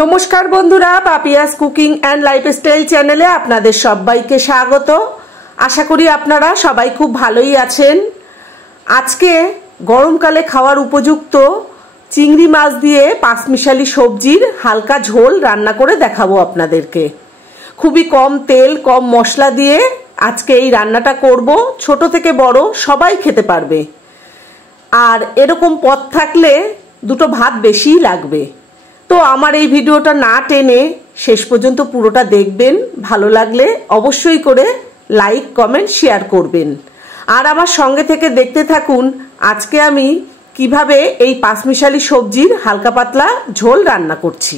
নমস্কার বন্ধুরা, Papiya's cooking and lifestyle চ্যানেলে আপনাদের সবাইকে স্বাগত। আশা করি আপনারা সবাই খুব ভালোই আছেন। আজকে গরমকালে খাওয়ার উপযুক্ত চিংড়ি মাছ দিয়ে পাঁচমিশালি সবজির হালকা ঝোল রান্না করে দেখাবো আপনাদেরকে। খুবই কম তেল কম মশলা দিয়ে আজকে এই রান্নাটা করব। ছোট থেকে বড় সবাই খেতে পারবে। আর এরকম পদ থাকলে দুটো ভাত বেশিই লাগবে। তো আমার এই ভিডিওটা না টেনে শেষ পর্যন্ত পুরোটা দেখবেন। ভালো লাগলে অবশ্যই করে লাইক কমেন্ট শেয়ার করবেন। আর আমার সঙ্গে থেকে দেখতে থাকুন আজকে আমি কিভাবে এই পাঁচমিশালি সবজির হালকা পাতলা ঝোল রান্না করছি।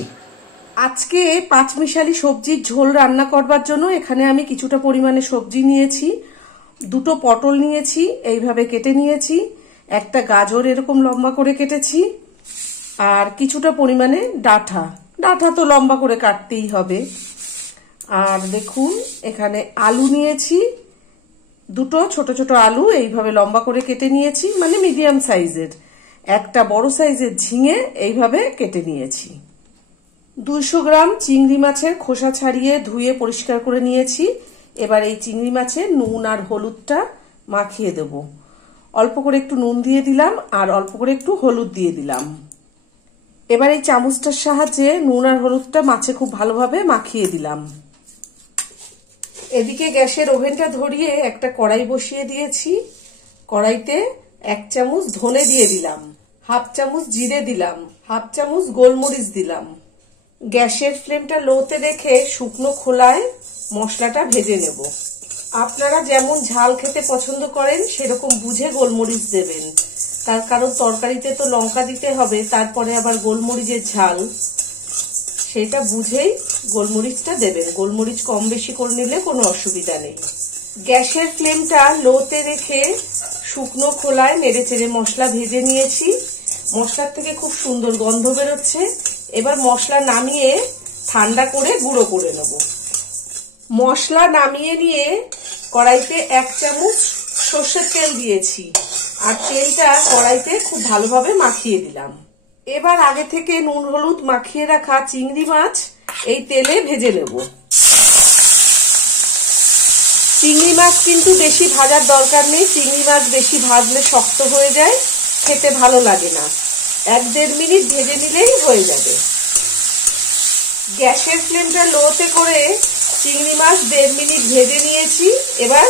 আজকে পাঁচমিশালি সবজির ঝোল রান্না করবার জন্য এখানে আমি কিছুটা পরিমাণে সবজি নিয়েছি। দুটো পটল নিয়েছি, এইভাবে কেটে নিয়েছি। একটা গাজর এরকম লম্বা করে কেটেছি। আর কিছুটা পরিমাণে ডাঁটা তো লম্বা করে কাটতেই হবে। আর দেখুন এখানে আলু নিয়েছি, দুটো ছোট ছোট আলু এইভাবে লম্বা করে কেটে নিয়েছি, মানে মিডিয়াম সাইজের। একটা বড় সাইজের ঝিঙে এইভাবে কেটে নিয়েছি। 200 গ্রাম চিংড়ি মাছের খোসা ছাড়িয়ে ধুয়ে পরিষ্কার করে নিয়েছি। এবার এই চিংড়ি মাছে নুন আর হলুদটা মাখিয়ে দেব। অল্প করে একটু নুন দিয়ে দিলাম আর অল্প করে একটু হলুদ দিয়ে দিলাম। এবার এই চামচটার সাহায্যে নুন আর হলুদটা মাছে খুব ভালোভাবে মাখিয়ে দিলাম। এদিকে গ্যাসের ওভেনটা ধরিয়ে একটা কড়াই বসিয়ে দিয়েছি। কড়াইতে 1 চামচ ধনে দিয়ে দিলাম, হাফ চামচ জিরে দিলাম, হাফ চামচ গোলমরিচ দিলাম। গ্যাসের ফ্লেমটা লোতে রেখে শুকনো খোলায় মশলাটা ভেজে নেব। আপনারা যেমন ঝাল খেতে পছন্দ করেন সেরকম বুঝে গোলমরিচ দেবেন। তার কারণ তরকারিতে তো লঙ্কা দিতে হবে, তারপরে আবার গোলমরিচের ঝাল, সেটা বুঝেই গোলমরিচটা দেবেন। গোলমরিচ কম বেশি করে নিলে কোনো অসুবিধা নেই। গ্যাসের ফ্লেমটা লোতে রেখে শুকনো খোলায় নেড়ে চেড়ে মশলা ভেজে নিয়েছি। মশলার থেকে খুব সুন্দর গন্ধ বেরোচ্ছে। এবার মশলা নামিয়ে ঠান্ডা করে গুঁড়ো করে নেব। মশলা নামিয়ে নিয়ে কড়াইতে 1 চামচ সর্ষের তেল দিয়েছি আর তেলটা কড়াইতে খুব ভালোভাবে মাখিয়ে দিলাম। এবার আগে থেকে নুন হলুদ মাখিয়ে রাখা চিংড়ি মাছ এই তেলে ভেজে নেব। চিংড়ি মাছ কিন্তু বেশি ভাজার দরকার নেই। চিংড়ি মাছ বেশি ভাজলে শক্ত হয়ে যায়, খেতে ভালো লাগে না। 1-1.5 মিনিট ভেজে নিলেই হয়ে যাবে। গ্যাসের ফ্লেমটা লোতে করে চিংড়ি মাছ 1.5 মিনিট ভেজে নিয়েছি। এবার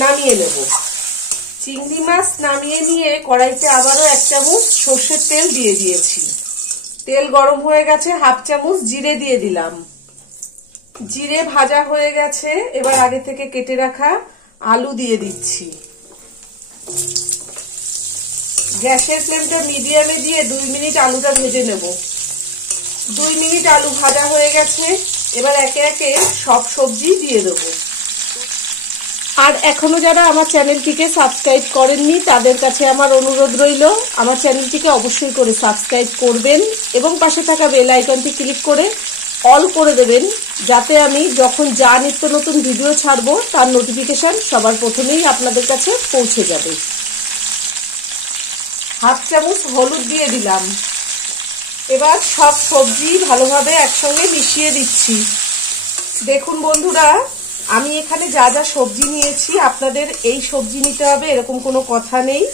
নামিয়ে নেব। চিংড়ি মাছ নামিয়ে নিয়ে কড়াইতে আবারও 1 চামচ সর্ষের তেল দিয়ে দিয়েছি। তেল গরম হয়ে গেছে, হাফ চামচ জিরে দিয়ে দিলাম। জিরে ভাজা হয়ে গেছে। এবার আগে থেকে কেটে রাখা আলু দিয়ে দিচ্ছি। গ্যাসের ফ্লেমটা মিডিয়ামে দিয়ে 2 মিনিট আলুটা ভেজে নেব। 2 মিনিট আলু ভাজা হয়ে গেছে। এবার একে একে সব সবজি দিয়ে দেব। আর এখনো যারা আমার চ্যানেলটিকে সাবস্ক্রাইব করেননি তাদের কাছে আমার অনুরোধ রইল, আমার চ্যানেলটিকে অবশ্যই করে সাবস্ক্রাইব করবেন এবং পাশে থাকা বেল আইকনটি ক্লিক করে অল করে দেবেন, যাতে আমি যখন যা নিত্য নতুন ভিডিও ছাড়বো তার নোটিফিকেশন সবার প্রথমেই আপনাদের কাছে পৌঁছে যাবে। হাফ চামচ হলুদ দিয়ে দিলাম। এবার সব সবজি ভালোভাবে একসঙ্গে মিশিয়ে দিচ্ছি। দেখুন বন্ধুরা, আমি এখানে যা যা সবজি নিয়েছি আপনাদের এই সবজি নিতে হবে এরকম কোনো কথা নেই।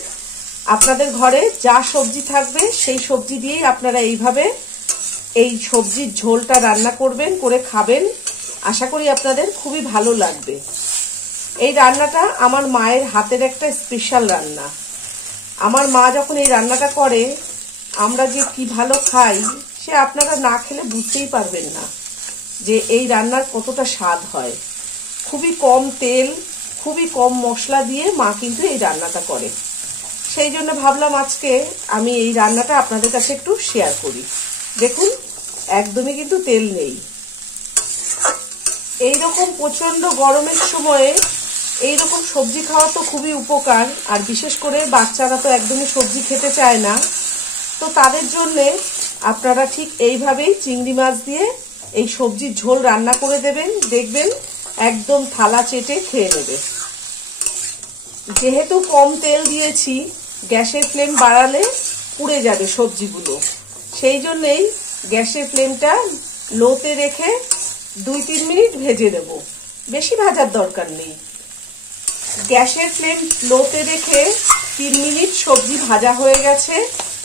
আপনাদের ঘরে যা সবজি থাকবে সেই সবজি দিয়েই আপনারা এইভাবে এই সবজির ঝোলটা রান্না করবেন, করে খাবেন। আশা করি আপনাদের খুবই ভালো লাগবে। এই রান্নাটা আমার মায়ের হাতের একটা স্পেশাল রান্না। আমার মা যখন এই রান্নাটা করে আমরা যে কি ভালো খাই, সে আপনারা না খেলে বুঝতেই পারবেন না যে এই রান্নার কতটা স্বাদ হয়। খুবই কম তেল খুবই কম মশলা দিয়ে মা কিন্তু এই রান্নাটা করে। সেই জন্য ভাবলাম আজকে আমি এই রান্নাটা আপনাদের কাছে একটু শেয়ার করি। দেখুন একদমই কিন্তু তেল নেই। এইরকম প্রচন্ড গরমের সময়ে এইরকম সবজি খাওয়া তো খুবই উপকার। আর বিশেষ করে বাচ্চারা তো একদমই সবজি খেতে চায় না, তো তাদের জন্যে আপনারা ঠিক এইভাবেই চিংড়ি মাছ দিয়ে এই সবজির ঝোল রান্না করে দেবেন, দেখবেন একদম থালা চেটে খেয়ে নেবে। যেহেতু কম তেল দিয়েছি গ্যাসের ফ্লেম বাড়ালে পুড়ে যাবে সবজিগুলো, সেই জন্যেই গ্যাসের ফ্লেমটা লোতে রেখে 2-3 মিনিট ভেজে দেব। বেশি ভাজার দরকার নেই। গ্যাসের ফ্লেম লোতে রেখে 3 মিনিট সবজি ভাজা হয়ে গেছে।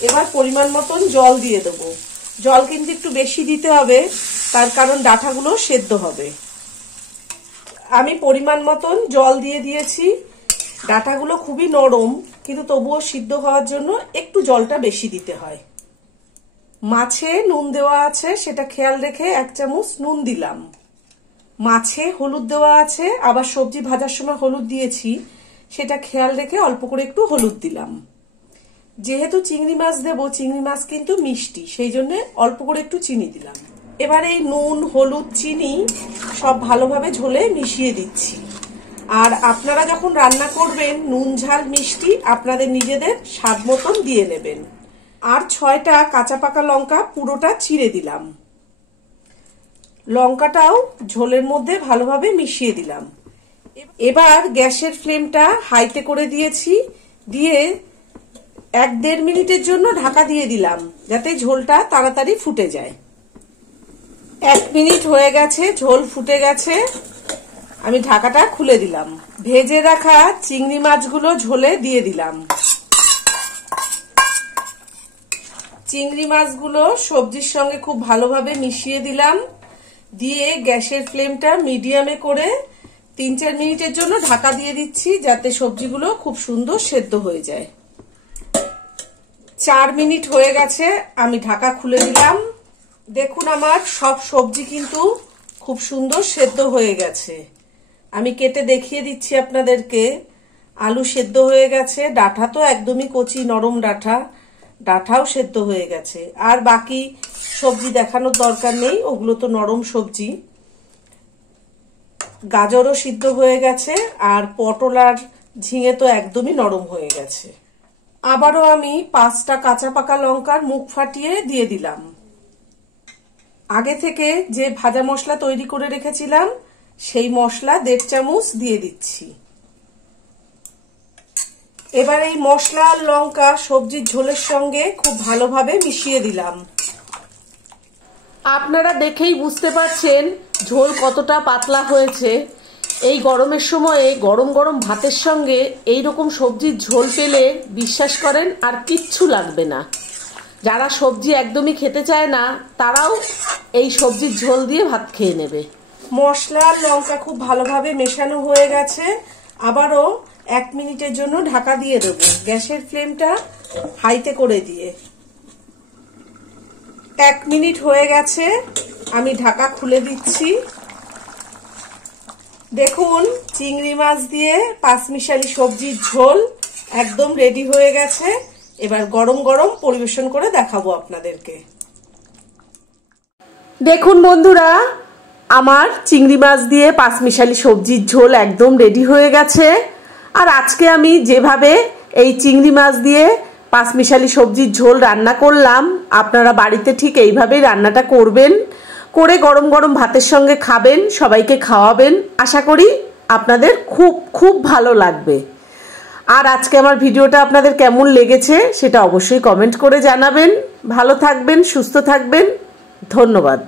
এবার পরিমাণ মতন জল দিয়ে দেবো। জল কিন্তু একটু বেশি দিতে হবে, তার কারণ ডাঁটাগুলো সেদ্ধ হবে। আমি পরিমাণ মতন জল দিয়ে দিয়েছি। ডাঁটাগুলো খুবই নরম, কিন্তু তবুও সিদ্ধ হওয়ার জন্য একটু জলটা বেশি দিতে হয়। মাছে নুন দেওয়া আছে, সেটা খেয়াল রেখে 1 চামচ নুন দিলাম। মাছে হলুদ দেওয়া আছে, আবার সবজি ভাজার সময় হলুদ দিয়েছি, সেটা খেয়াল রেখে অল্প করে একটু হলুদ দিলাম। যেহেতু চিংড়ি মাছ দেবো, চিংড়ি মাছ কিন্তু মিষ্টি, সেই জন্য অল্প করে একটু চিনি দিলাম। এবার এই নুন, হলুদ, চিনি সব ভালোভাবে ঝোলে মিশিয়ে দিচ্ছি। আর আপনারা যখন রান্না করবেন নুন, ঝাল, মিষ্টি আপনাদের নিজেদের স্বাদ মতন দিয়ে নেবেন। আর 6টা কাঁচা পাকা লঙ্কা পুরোটা চিড়ে দিলাম। লঙ্কাটাও ঝোলের মধ্যে ভালোভাবে মিশিয়ে দিলাম। এবার গ্যাসের ফ্লেমটা হাইতে করে দিয়েছি, দিয়ে 1-1.5 মিনিটের জন্য ঢাকা দিয়ে দিলাম, যাতে ঝোলটা তাড়াতাড়ি ফুটে যায়। 1 মিনিট হয়ে গেছে, ঝোল ফুটে গেছে। আমি ঢাকাটা খুলে দিলাম। ভেজে রাখা চিংড়ি মাছগুলো ঝোলে দিয়ে দিলাম। চিংড়ি মাছগুলো সবজির সঙ্গে খুব ভালোভাবে মিশিয়ে দিলাম। দিয়ে গ্যাসের ফ্লেমটা মিডিয়ামে করে 3-4 মিনিটের জন্য ঢাকা দিয়ে দিচ্ছি, যাতে সবজিগুলো খুব সুন্দর সেদ্ধ হয়ে যায়। 4 মিনিট হয়ে গেছে, আমি ঢাকা খুলে দিলাম। দেখুন আমার সব সবজি কিন্তু খুব সুন্দর সেদ্ধ হয়ে গেছে। আমি কেটে দেখিয়ে দিচ্ছি আপনাদেরকে। আলু সেদ্ধ হয়ে গেছে, ডাঁটা তো একদমই কচি নরম ডাঁটা, ডাঁটাও সেদ্ধ হয়ে গেছে। আর বাকি সবজি দেখানোর দরকার নেই, ওগুলো তো নরম সবজি। গাজরও সিদ্ধ হয়ে গেছে, আর পটল আর ঝিঙে তো একদমই নরম হয়ে গেছে। আবারও আমি 5টা কাঁচা পাকা লঙ্কার মুখ ফাটিয়ে দিয়ে দিলাম। আগে থেকে যে ভাজা মশলা তৈরি করে রেখেছিলাম, সেই মশলা 1.5 চামচ দিয়ে দিচ্ছি। এবার এই মশলা আর লঙ্কা সবজির ঝোলের সঙ্গে খুব ভালোভাবে মিশিয়ে দিলাম। আপনারা দেখেই বুঝতে পারছেন ঝোল কতটা পাতলা হয়েছে। এই গরমের সময়ে গরম গরম ভাতের সঙ্গে এই রকম সবজির ঝোল পেলে বিশ্বাস করেন আর কিচ্ছু লাগবে না। যারা সবজি একদমই খেতে চায় না, তারাও এই সবজির ঝোল দিয়ে ভাত খেয়ে নেবে। মশলা আর লঙ্কা খুব ভালোভাবে মেশানো হয়ে গেছে। আবারও 1 মিনিটের জন্য ঢাকা দিয়ে দেবো, গ্যাসের ফ্লেমটা হাইতে করে দিয়ে। 1 মিনিট হয়ে গেছে, আমি ঢাকা খুলে দিচ্ছি। দেখুন চিংড়ি মাছ দিয়ে পাঁচমিশালি সবজির ঝোল একদম রেডি হয়ে গেছে। এবার গরম গরম পরিবেশন করে দেখাবো আপনাদেরকে। দেখুন বন্ধুরা, আমার চিংড়ি মাছ দিয়ে পাঁচমিশালি সবজির ঝোল একদম রেডি হয়ে গেছে। আর আজকে আমি যেভাবে এই চিংড়ি মাছ দিয়ে পাঁচমিশালি সবজির ঝোল রান্না করলাম, আপনারা বাড়িতে ঠিক এইভাবেই রান্নাটা করবেন, করে গরম গরম ভাতের সঙ্গে খাবেন, সবাইকে খাওয়াবেন। আশা করি আপনাদের খুব খুব ভালো লাগবে। আর আজকে আমার ভিডিওটা আপনাদের কেমন লেগেছে সেটা অবশ্যই কমেন্ট করে জানাবেন। ভালো থাকবেন, সুস্থ থাকবেন। ধন্যবাদ।